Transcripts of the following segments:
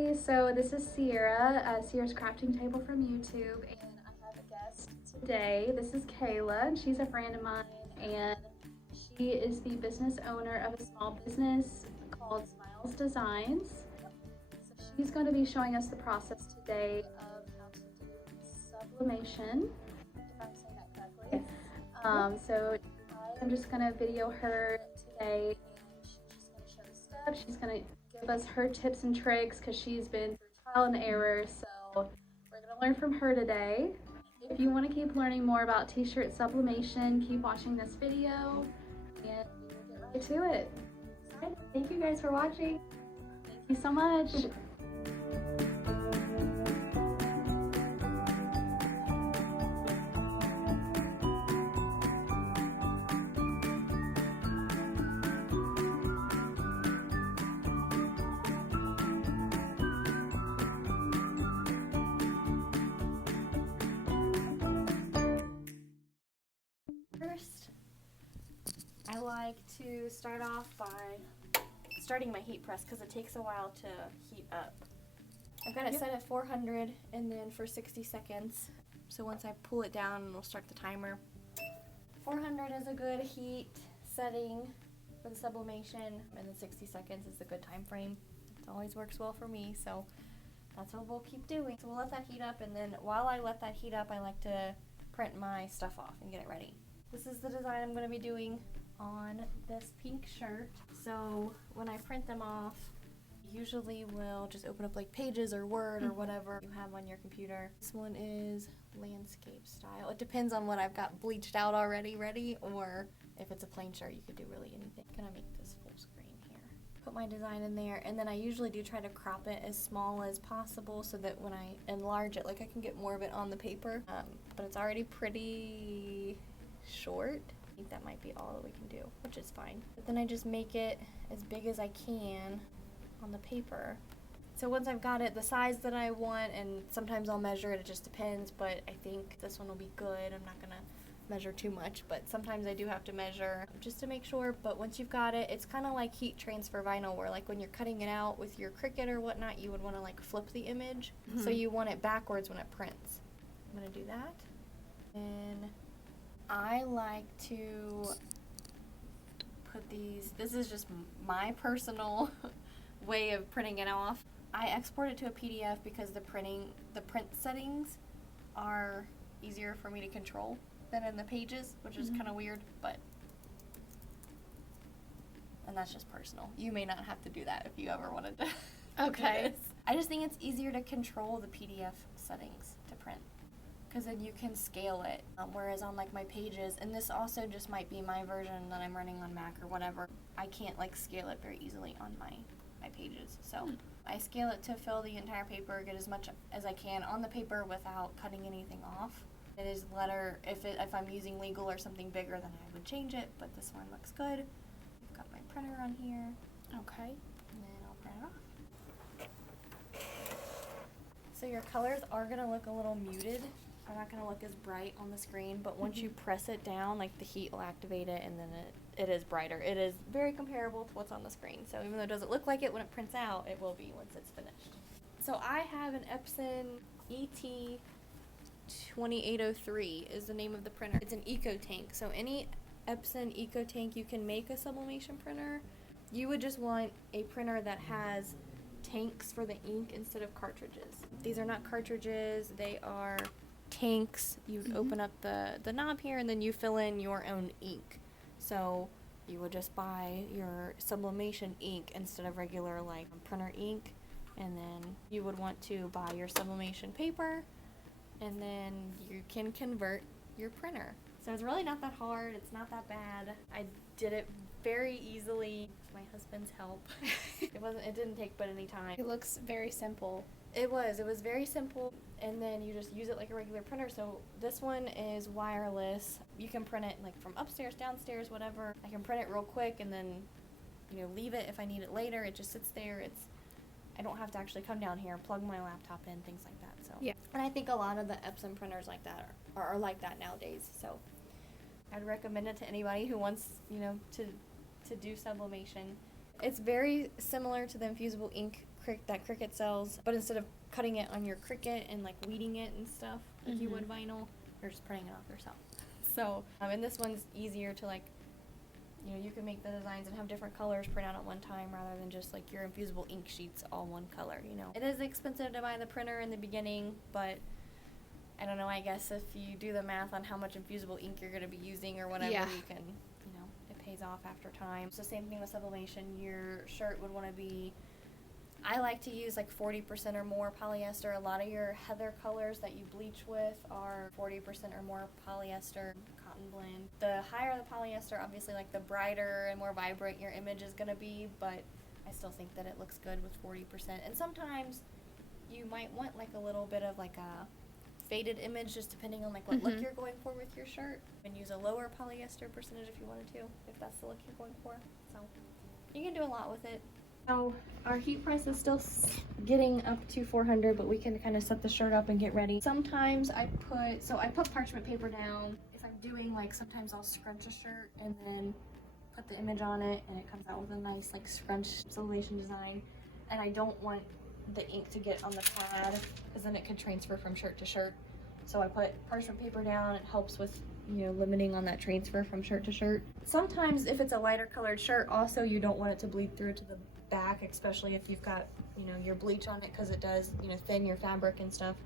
Hey, so this is Sierra, Sierra's crafting table from YouTube, and I have a guest today. This is Kayla, and she's a friend of mine, and she is the business owner of a small business called SMYLES Designs. So she's going to be showing us the process today of how to do sublimation, if I'm saying that correctly. So I'm just going to video her today, and she's just going to show the steps. She's going to give us her tips and tricks because she's been through trial and error. So we're going to learn from her today. If you want to keep learning more about t-shirt sublimation, keep watching this video and we will get right to it. Thank you guys for watching. Thank you so much. First, I like to start off by starting my heat press because it takes a while to heat up. I've got it set at 400 and then for 60 seconds. So once I pull it down, it'll start the timer. 400 is a good heat setting for the sublimation, and then 60 seconds is a good time frame. It always works well for me, so that's what we'll keep doing. So we'll let that heat up, and then while I let that heat up, I like to print my stuff off and get it ready. This is the design I'm going to be doing on this pink shirt. So when I print them off, usually we'll just open up like Pages or Word or whatever you have on your computer. This one is landscape style. It depends on what I've got bleached out already ready, or if it's a plain shirt, you could do really anything. I'm gonna make this full screen here. Put my design in there, and then I usually do try to crop it as small as possible so that when I enlarge it, like I can get more of it on the paper. But it's already pretty short. I think that might be all that we can do, which is fine. But then I just make it as big as I can on the paper. So once I've got it the size that I want, and sometimes I'll measure it, it just depends, but I think this one will be good. I'm not gonna measure too much, but sometimes I do have to measure just to make sure. But once you've got it, it's kind of like heat transfer vinyl, where like when you're cutting it out with your Cricut or whatnot, you would want to like flip the image. So you want it backwards when it prints. I'm gonna do that. And I like to put these, this is just my personal way of printing it off. I export it to a PDF because the print settings are easier for me to control than in the Pages, which is kind of weird, but, and that's just personal. You may not have to do that if you ever wanted to. Okay. Do this. I just think it's easier to control the PDF settings to print, because then you can scale it, whereas on like my Pages, and this also just might be my version that I'm running on Mac or whatever, I can't like scale it very easily on my Pages. So I scale it to fill the entire paper, get as much as I can on the paper without cutting anything off. It is letter, if I'm using legal or something bigger, then I would change it, but this one looks good. I've got my printer on here. Okay, and then I'll print it off. So your colors are gonna look a little muted. They're not going to look as bright on the screen, but once you press it down, like the heat will activate it, and then it is brighter. It is very comparable to what's on the screen. So even though it doesn't look like it when it prints out, it will be once it's finished. So I have an Epson ET2803 is the name of the printer. It's an Eco Tank. So any Epson Eco Tank, you can make a sublimation printer. You would just want a printer that has tanks for the ink instead of cartridges. These are not cartridges, they are tanks. You open up the knob here, and then you fill in your own ink. So you would just buy your sublimation ink instead of regular like printer ink, and then you would want to buy your sublimation paper, and then you can convert your printer. So it's really not that hard, it's not that bad. I did it very easily with my husband's help. It didn't take but any time. It looks very simple. It was very simple, and then you just use it like a regular printer. So this one is wireless. You can print it like from upstairs, downstairs, whatever. I can print it real quick and then, leave it if I need it later. It just sits there. I don't have to actually come down here and plug my laptop in, things like that. So yeah. And I think a lot of the Epson printers like that are like that nowadays. So I'd recommend it to anybody who wants, to do sublimation. It's very similar to the infusible ink that Cricut sells, but instead of cutting it on your Cricut and like weeding it and stuff like you would vinyl, you're just printing it off yourself. So, and this one's easier to like, you know, you can make the designs and have different colors print out at one time rather than just like your infusible ink sheets all one color, you know. It is expensive to buy the printer in the beginning, but I don't know, I guess if you do the math on how much infusible ink you're going to be using or whatever, you can, you know, it pays off after time. So same thing with sublimation. Your shirt would want to be, I like to use like 40% or more polyester. A lot of your heather colors that you bleach with are 40% or more polyester cotton blend. The higher the polyester, obviously like the brighter and more vibrant your image is going to be, but I still think that it looks good with 40%. And sometimes you might want like a little bit of like a faded image, just depending on like what look you're going for with your shirt, and use a lower polyester percentage if you wanted to, if that's the look you're going for. So you can do a lot with it. So our heat press is still getting up to 400, but we can kind of set the shirt up and get ready. Sometimes I put parchment paper down. If I'm doing like, sometimes I'll scrunch a shirt and then put the image on it, and it comes out with a nice like scrunch sublimation design. And I don't want the ink to get on the pad because then it could transfer from shirt to shirt. So I put parchment paper down. It helps with, you know, limiting on that transfer from shirt to shirt. Sometimes if it's a lighter colored shirt, also you don't want it to bleed through to the back, especially if you've got, you know, your bleach on it, because it does, you know, thin your fabric and stuff.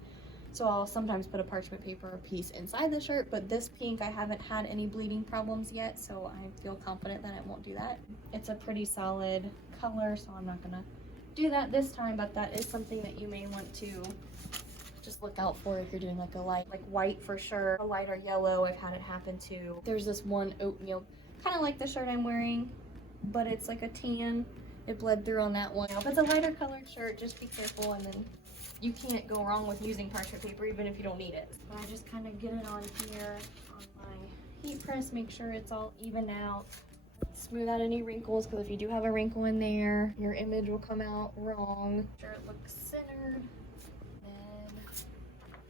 So I'll sometimes put a parchment paper piece inside the shirt, but this pink I haven't had any bleeding problems yet, so I feel confident that it won't do that. It's a pretty solid color, so I'm not gonna do that this time, but that is something that you may want to just look out for if you're doing like a light, like white for sure, a lighter yellow. I've had it happen too. There's this one oatmeal, kind of like the shirt I'm wearing, but it's like a tan. It bled through on that one. If it's a lighter colored shirt, just be careful, and then you can't go wrong with using parchment paper even if you don't need it. But I just kind of get it on here on my heat press, make sure it's all even out. Smooth out any wrinkles, because if you do have a wrinkle in there, your image will come out wrong. Make sure it looks centered. Then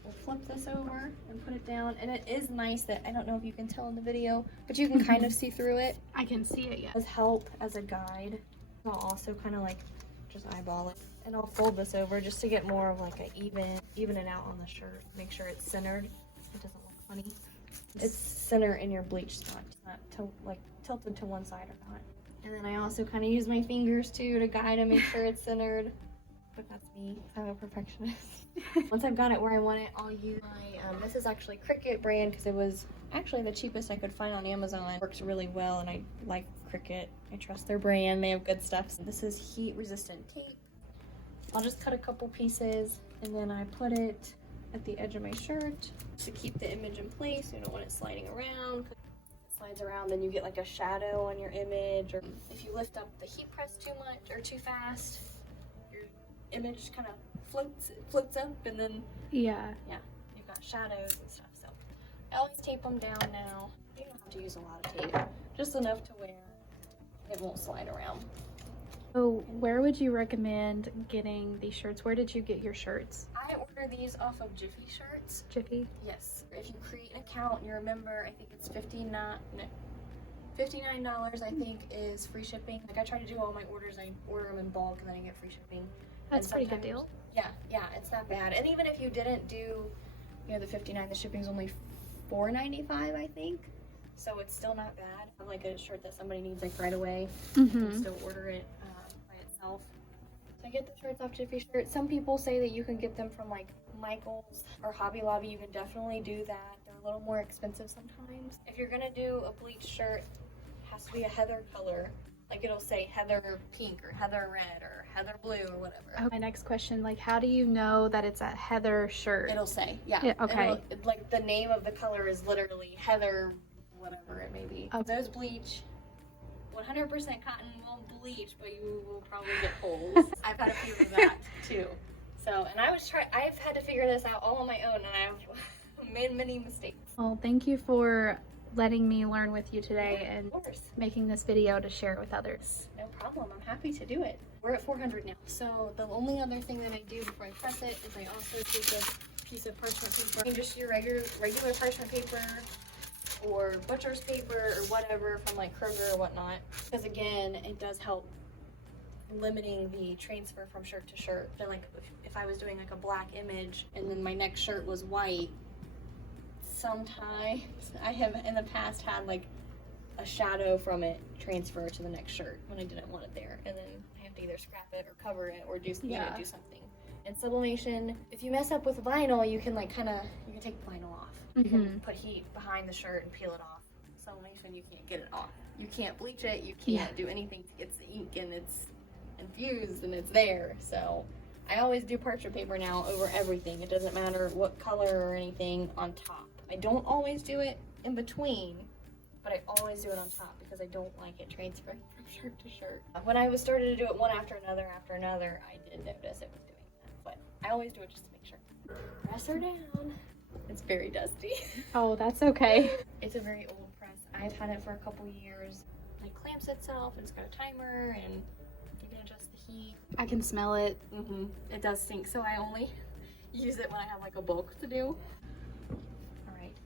we'll flip this over and put it down. And it is nice that, I don't know if you can tell in the video, but you can kind of see through it. I can see it, yeah. It does help as a guide. I'll also kind of like just eyeball it. And I'll fold this over just to get more of like a even it out on the shirt. Make sure it's centered. It doesn't look funny. It's center in your bleach spot. It's not like tilted to one side or not. And then I also kind of use my fingers too to guide and make sure it's centered. But that's me. I'm a perfectionist. Once I've got it where I want it, I'll use my, this is actually Cricut brand, because it was actually the cheapest I could find on Amazon. It works really well, and I like Cricut. I trust their brand. They have good stuff. So this is heat resistant tape. I'll just cut a couple pieces, and then I put it at the edge of my shirt to keep the image in place. You don't want it sliding around. If it slides around, then you get like a shadow on your image. Or if you lift up the heat press too much or too fast, your image kind of floats up, and then yeah, you've got shadows and stuff. So I always tape them down now. You don't have to use a lot of tape, just enough to where it won't slide around. So where would you recommend getting these shirts? Where did you get your shirts? I order these off of Jiffy Shirts. Jiffy? Yes. If you create an account, you're a member, I think it's $59, I think, is free shipping. Like, I try to do all my orders, I order them in bulk, and then I get free shipping. That's a pretty good deal. Yeah, it's not bad. And even if you didn't do, you know, the $59, the shipping's only $4.95, I think. So it's still not bad. Like a shirt that somebody needs like right away, you can still order it by itself. So I get the shirts off Jiffy Shirts. Some people say that you can get them from like Michael's or Hobby Lobby. You can definitely do that. They're a little more expensive sometimes. If you're gonna do a bleach shirt, it has to be a heather color. Like it'll say heather pink or heather red or heather blue or whatever. Okay. My next question, like, how do you know that it's a heather shirt? It'll say, yeah. Okay. Like the name of the color is literally heather, whatever it may be. Okay. Those bleach, 100% cotton won't bleach, but you will probably get holes. I've had a few of that too. So, and I've had to figure this out all on my own, and I've made many mistakes. Well, thank you for letting me learn with you today and Of course. making this video to share it with others. No problem. I'm happy to do it. We're at 400 now. So the only other thing that I do before I press it is I also take a piece of parchment paper. You can just use regular parchment paper or butcher's paper or whatever from like Kroger or whatnot. Because again, it does help limiting the transfer from shirt to shirt. So like if I was doing like a black image and then my next shirt was white, sometimes I have in the past had like a shadow from it transfer to the next shirt when I didn't want it there, and then I have to either scrap it or cover it or do do something. And sublimation, if you mess up with vinyl, you can like you can take the vinyl off. You can put heat behind the shirt and peel it off. Sublimation, you can't get it off. You can't bleach it. You can't do anything. It's the ink and it's infused and it's there. So I always do parchment paper now over everything. It doesn't matter what color or anything on top. I don't always do it in between, but I always do it on top because I don't like it transferring from shirt to shirt. When I started to do it one after another, I did notice it was doing that. But I always do it just to make sure. Press her down. It's very dusty. Oh, that's okay. It's a very old press. I've had it for a couple years. It clamps itself and it's got a timer and you can adjust the heat. I can smell it. It does stink, so I only use it when I have like a bulk to do. Alright.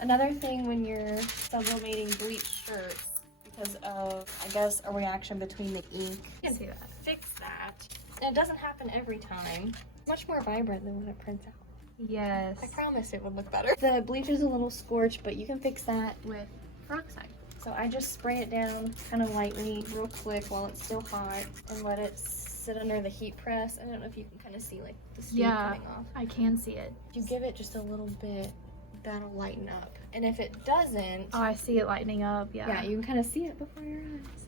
Another thing when you're sublimating bleached shirts, because of, I guess, a reaction between the ink, you can see that. Fix that. And it doesn't happen every time. It's much more vibrant than when it prints out. Yes. I promise it would look better. The bleach is a little scorched, but you can fix that with peroxide. So I just spray it down kind of lightly, real quick while it's still hot, and let it sit under the heat press. I don't know if you can kind of see like the steam coming off. I can see it. If you give it just a little bit, that'll lighten up. And if it doesn't... Oh, I see it lightening up, Yeah, you can kind of see it before your eyes.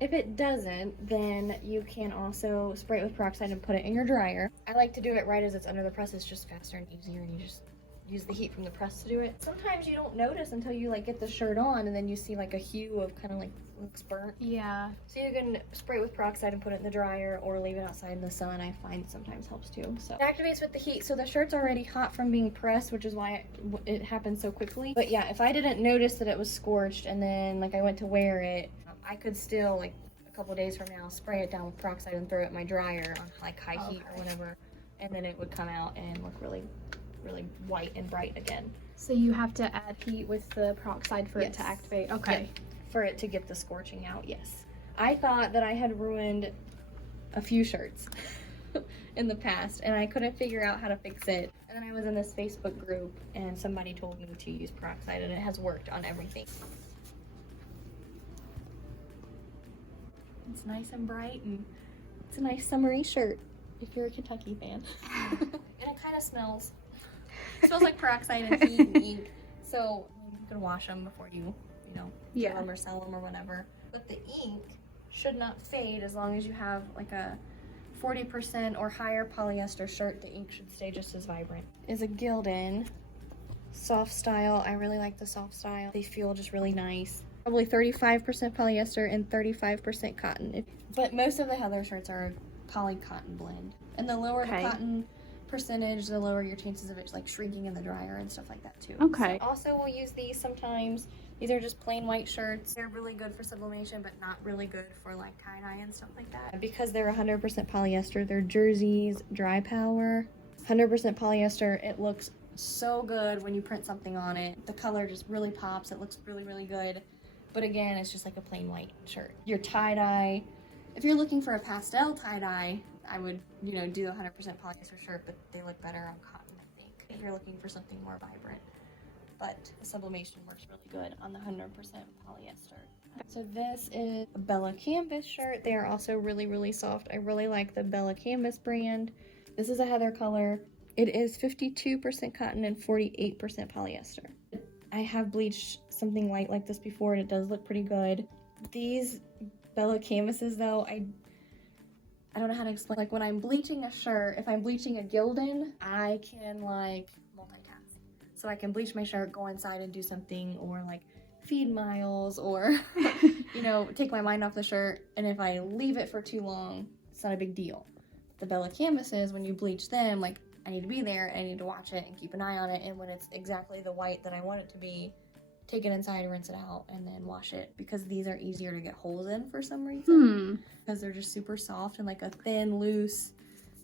If it doesn't, then you can also spray it with peroxide and put it in your dryer. I like to do it right as it's under the press. It's just faster and easier, and you just use the heat from the press to do it. Sometimes you don't notice until you like get the shirt on, and then you see like a hue of kind of like looks burnt. Yeah. So you can spray it with peroxide and put it in the dryer, or leave it outside in the sun. I find sometimes helps too. So it activates with the heat. So the shirt's already hot from being pressed, which is why it happens so quickly. But yeah, if I didn't notice that it was scorched and then like I went to wear it, I could still like a couple days from now spray it down with peroxide and throw it in my dryer on like high heat or whatever, and then it would come out and look really white and bright again. So you have to add heat with the peroxide for it to activate. Okay. Yeah, for it to get the scorching out. Yes. I thought that I had ruined a few shirts in the past and I couldn't figure out how to fix it. And then I was in this Facebook group and somebody told me to use peroxide, and it has worked on everything. It's nice and bright, and it's a nice summery shirt if you're a Kentucky fan. And it kind of smells. It smells like peroxide and heat and ink. So you can wash them before you kill them or sell them or whatever. But the ink should not fade as long as you have like a 40% or higher polyester shirt. The ink should stay just as vibrant. Is a Gildan soft style. I really like the soft style. They feel just really nice. Probably 35% polyester and 35% cotton. But most of the other shirts are a poly cotton blend. And the lower the cotton percentage, the lower your chances of it like shrinking in the dryer and stuff like that too. Okay. So also we'll use these sometimes. These are just plain white shirts. They're really good for sublimation, but not really good for like tie-dye and stuff like that. Because they're 100% polyester, they're jerseys, dry power. 100% polyester, it looks so good when you print something on it. The color just really pops. It looks really good. But again, it's just like a plain white shirt. Your tie-dye, if you're looking for a pastel tie-dye, I would, do a 100% polyester shirt, but they look better on cotton, I think, if you're looking for something more vibrant. But sublimation works really good on the 100% polyester. So this is a Bella Canvas shirt. They are also really soft. I really like the Bella Canvas brand. This is a heather color. It is 52% cotton and 48% polyester. I have bleached something light like this before, and it does look pretty good. These Bella Canvases, though, I don't know how to explain. Like, when I'm bleaching a shirt, if I'm bleaching a Gildan, I can, like, multitask. So I can bleach my shirt, go inside and do something, or, like, feed Miles, or, take my mind off the shirt. And if I leave it for too long, it's not a big deal. The Bella Canvases, when you bleach them, like, I need to be there, I need to watch it and keep an eye on it, and when it's exactly the white that I want it to be, take it inside, rinse it out, and then wash it, because these are easier to get holes in for some reason. Because they're just super soft and like a thin, loose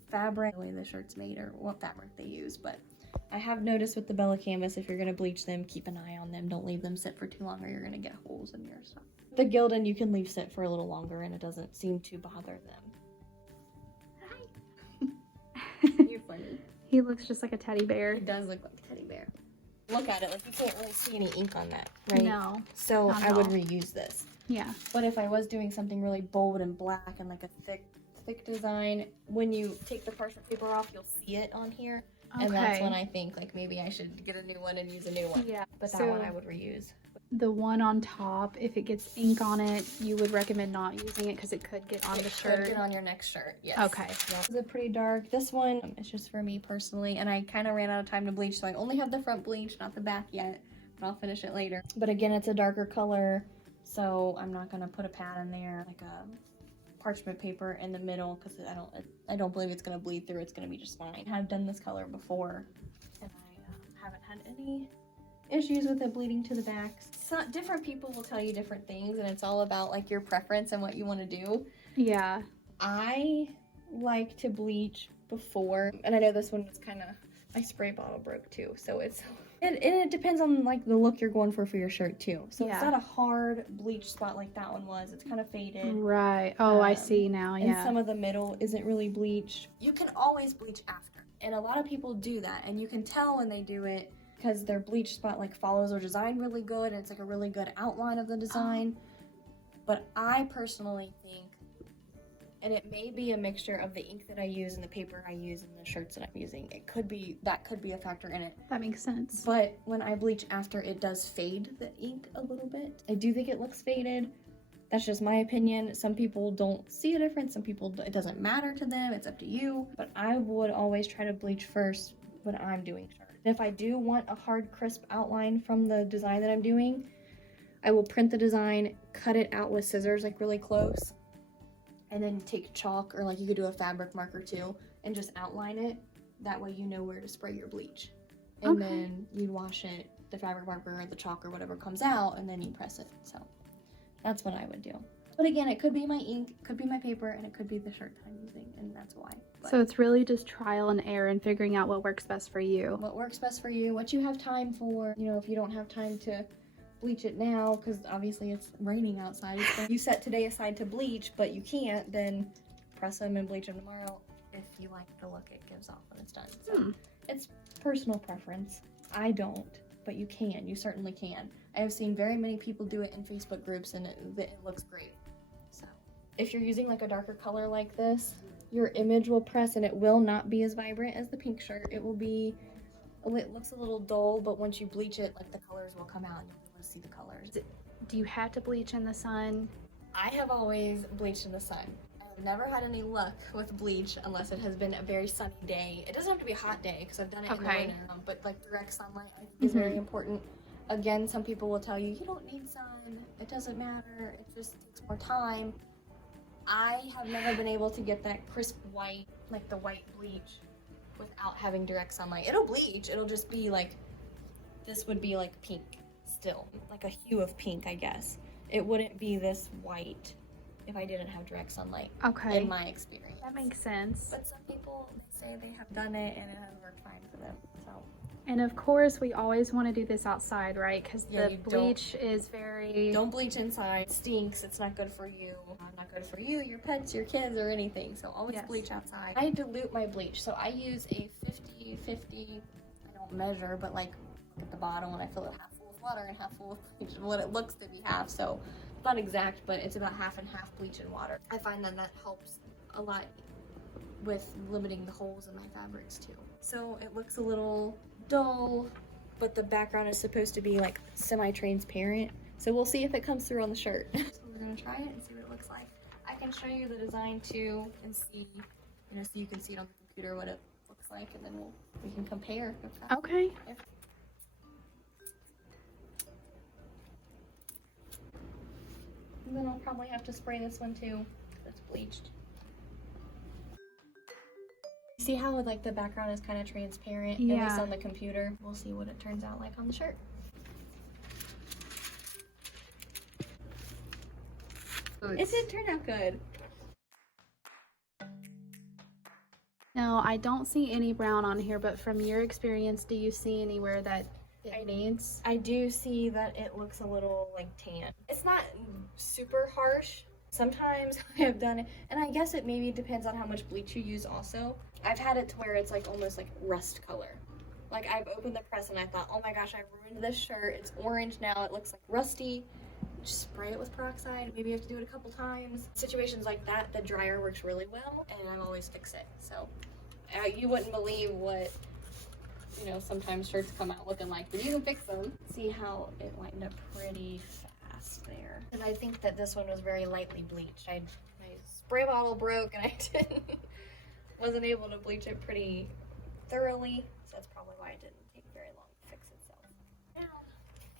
fabric, the way the shirt's made or what fabric they use, but I have noticed with the Bella Canvas, if you're gonna bleach them, keep an eye on them. Don't leave them sit for too long or you're gonna get holes in your stuff. The Gildan you can leave sit for a little longer and it doesn't seem to bother them. Hi. You're funny. He looks just like a teddy bear. He does look like a teddy bear. Look at it, like you can't really see any ink on that, right? No. So I would reuse this. Yeah. But if I was doing something really bold and black and like a thick design, when you take the parchment paper off, you'll see it on here. Okay. And that's when I think like maybe I should get a new one and use a new one. Yeah. But that one I would reuse. The one on top, if it gets ink on it, you would recommend not using it because it could get on the shirt. It could get on your next shirt, yes. Okay. Yeah. This is pretty dark. This one is just for me personally, and I kind of ran out of time to bleach, so I only have the front bleach, not the back yet, but I'll finish it later. But again, it's a darker color, so I'm not going to put a pad in there, like a parchment paper in the middle, because I don't believe it's going to bleed through. It's going to be just fine. I've done this color before, and I haven't had any issues with it bleeding to the back. So different people will tell you different things, and it's all about like your preference and what you want to do. Yeah. I like to bleach before, and I know this one was kind of, my spray bottle broke too, so it depends on like the look you're going for your shirt too. So it's not a hard bleach spot like that one was. It's kind of faded. Right. Oh, I see now. Yeah. And some of the middle isn't really bleached. You can always bleach after, and a lot of people do that, and you can tell when they do it because their bleach spot like follows their design really good, and it's like a really good outline of the design. But I personally think, and it may be a mixture of the ink that I use and the paper I use and the shirts that I'm using. That could be a factor in it. That makes sense. But when I bleach after, it does fade the ink a little bit. I do think it looks faded. That's just my opinion. Some people don't see a difference. Some people, it doesn't matter to them. It's up to you. But I would always try to bleach first when I'm doing shirts. If I do want a hard, crisp outline from the design that I'm doing, I will print the design, cut it out with scissors, like really close, and then take chalk, or like you could do a fabric marker too, and just outline it. That way you know where to spray your bleach. And then you wash it, the fabric marker or the chalk or whatever comes out, and then you press it. So that's what I would do. But again, it could be my ink, it could be my paper, and it could be the shirt that I'm using, and that's why. But so it's really just trial and error and figuring out what works best for you. What works best for you, what you have time for. You know, if you don't have time to bleach it now, because obviously it's raining outside. You set today aside to bleach, but you can't, then press them and bleach them tomorrow if you like the look it gives off when it's done. So it's personal preference. I don't, but you can. You certainly can. I have seen very many people do it in Facebook groups, and it looks great. So if you're using like a darker color like this, your image will press, and it will not be as vibrant as the pink shirt. It looks a little dull, but once you bleach it, like the colors will come out and you'll be able to see the colors. Do you have to bleach in the sun? I have always bleached in the sun. I've never had any luck with bleach unless it has been a very sunny day. It doesn't have to be a hot day because I've done it in the winter, but like direct sunlight I think is very important. Again, some people will tell you, you don't need sun, it doesn't matter, it just takes more time. I have never been able to get that crisp white, like the white bleach, without having direct sunlight. It'll bleach, it'll just be like, this would be like pink still, like a hue of pink, I guess. It wouldn't be this white if I didn't have direct sunlight, in my experience. That makes sense. But some people say they have done it and it has worked fine for them, so. And of course, we always want to do this outside, right? Because the bleach is very... Don't bleach inside. It stinks. It's not good for you. Not good for you, your pets, your kids, or anything. So always bleach outside. I dilute my bleach. So I use a 50-50, I don't measure, but like look at the bottle and I fill it half full with water and half full with bleach, what it looks to be half. So it's not exact, but it's about half and half bleach and water. I find that helps a lot with limiting the holes in my fabrics too. So it looks a little dull, but the background is supposed to be like semi-transparent. So we'll see if it comes through on the shirt. So we're gonna try it and see what it looks like. I can show you the design too and see, so you can see it on the computer what it looks like, and then we can compare. Okay. And then I'll probably have to spray this one too, because it's bleached. See how like the background is kind of transparent, at least on the computer. We'll see what it turns out like on the shirt. It did turn out good. Now, I don't see any brown on here, but from your experience, do you see anywhere that it needs? I do see that it looks a little like tan. It's not super harsh. Sometimes I have done it, and I guess it maybe depends on how much bleach you use also. I've had it to where it's like almost like rust color. Like I've opened the press and I thought, oh my gosh, I ruined this shirt. It's orange now, it looks like rusty. Just spray it with peroxide. Maybe you have to do it a couple times. Situations like that, the dryer works really well, and I always fix it. So you wouldn't believe what, you know, sometimes shirts come out looking like, but you can fix them. See how it lightened up pretty fast there. Because I think that this one was very lightly bleached. My spray bottle broke and I wasn't able to bleach it pretty thoroughly. So that's probably why it didn't take very long to fix itself.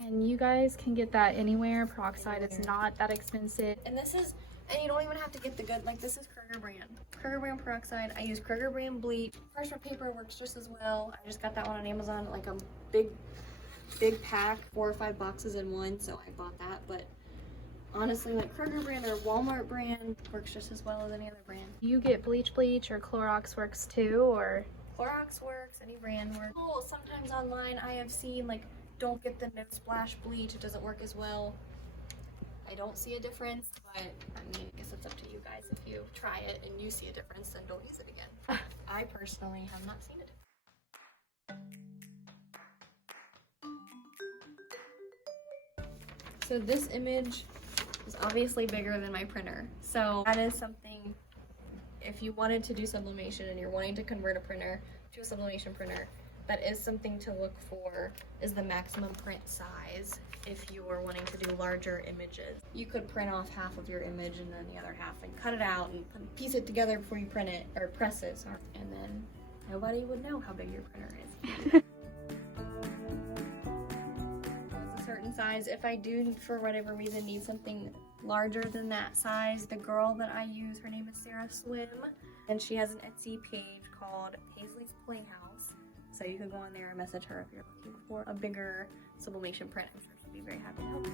And you guys can get that anywhere. Peroxide is not that expensive. And this is, and you don't even have to get the good, like this is Kroger brand. Kroger brand peroxide. I use Kroger brand bleach. Parchment paper works just as well. I just got that one on Amazon, like a big pack, 4 or 5 boxes in one, so I bought that. But honestly, like Kroger brand or Walmart brand works just as well as any other brand. You get bleach or Clorox works too, or? Clorox works, any brand works. Oh, sometimes online I have seen like, don't get the no splash bleach, it doesn't work as well. I don't see a difference, but I mean, I guess it's up to you guys. If you try it and you see a difference, then don't use it again. I personally have not seen it. So this image is obviously bigger than my printer. So that is something, if you wanted to do sublimation and you're wanting to convert a printer to a sublimation printer, that is something to look for, is the maximum print size. If you are wanting to do larger images, you could print off half of your image and then the other half and cut it out and piece it together before you print it, or press it, sorry. And then nobody would know how big your printer is. It's a certain size. If I do, for whatever reason, need something larger than that size, the girl that I use, her name is Sarah Swim, and she has an Etsy page called Paisley's Playhouse. So you could go on there and message her if you're looking for a bigger sublimation print. I'm sure she'd be very happy to help you.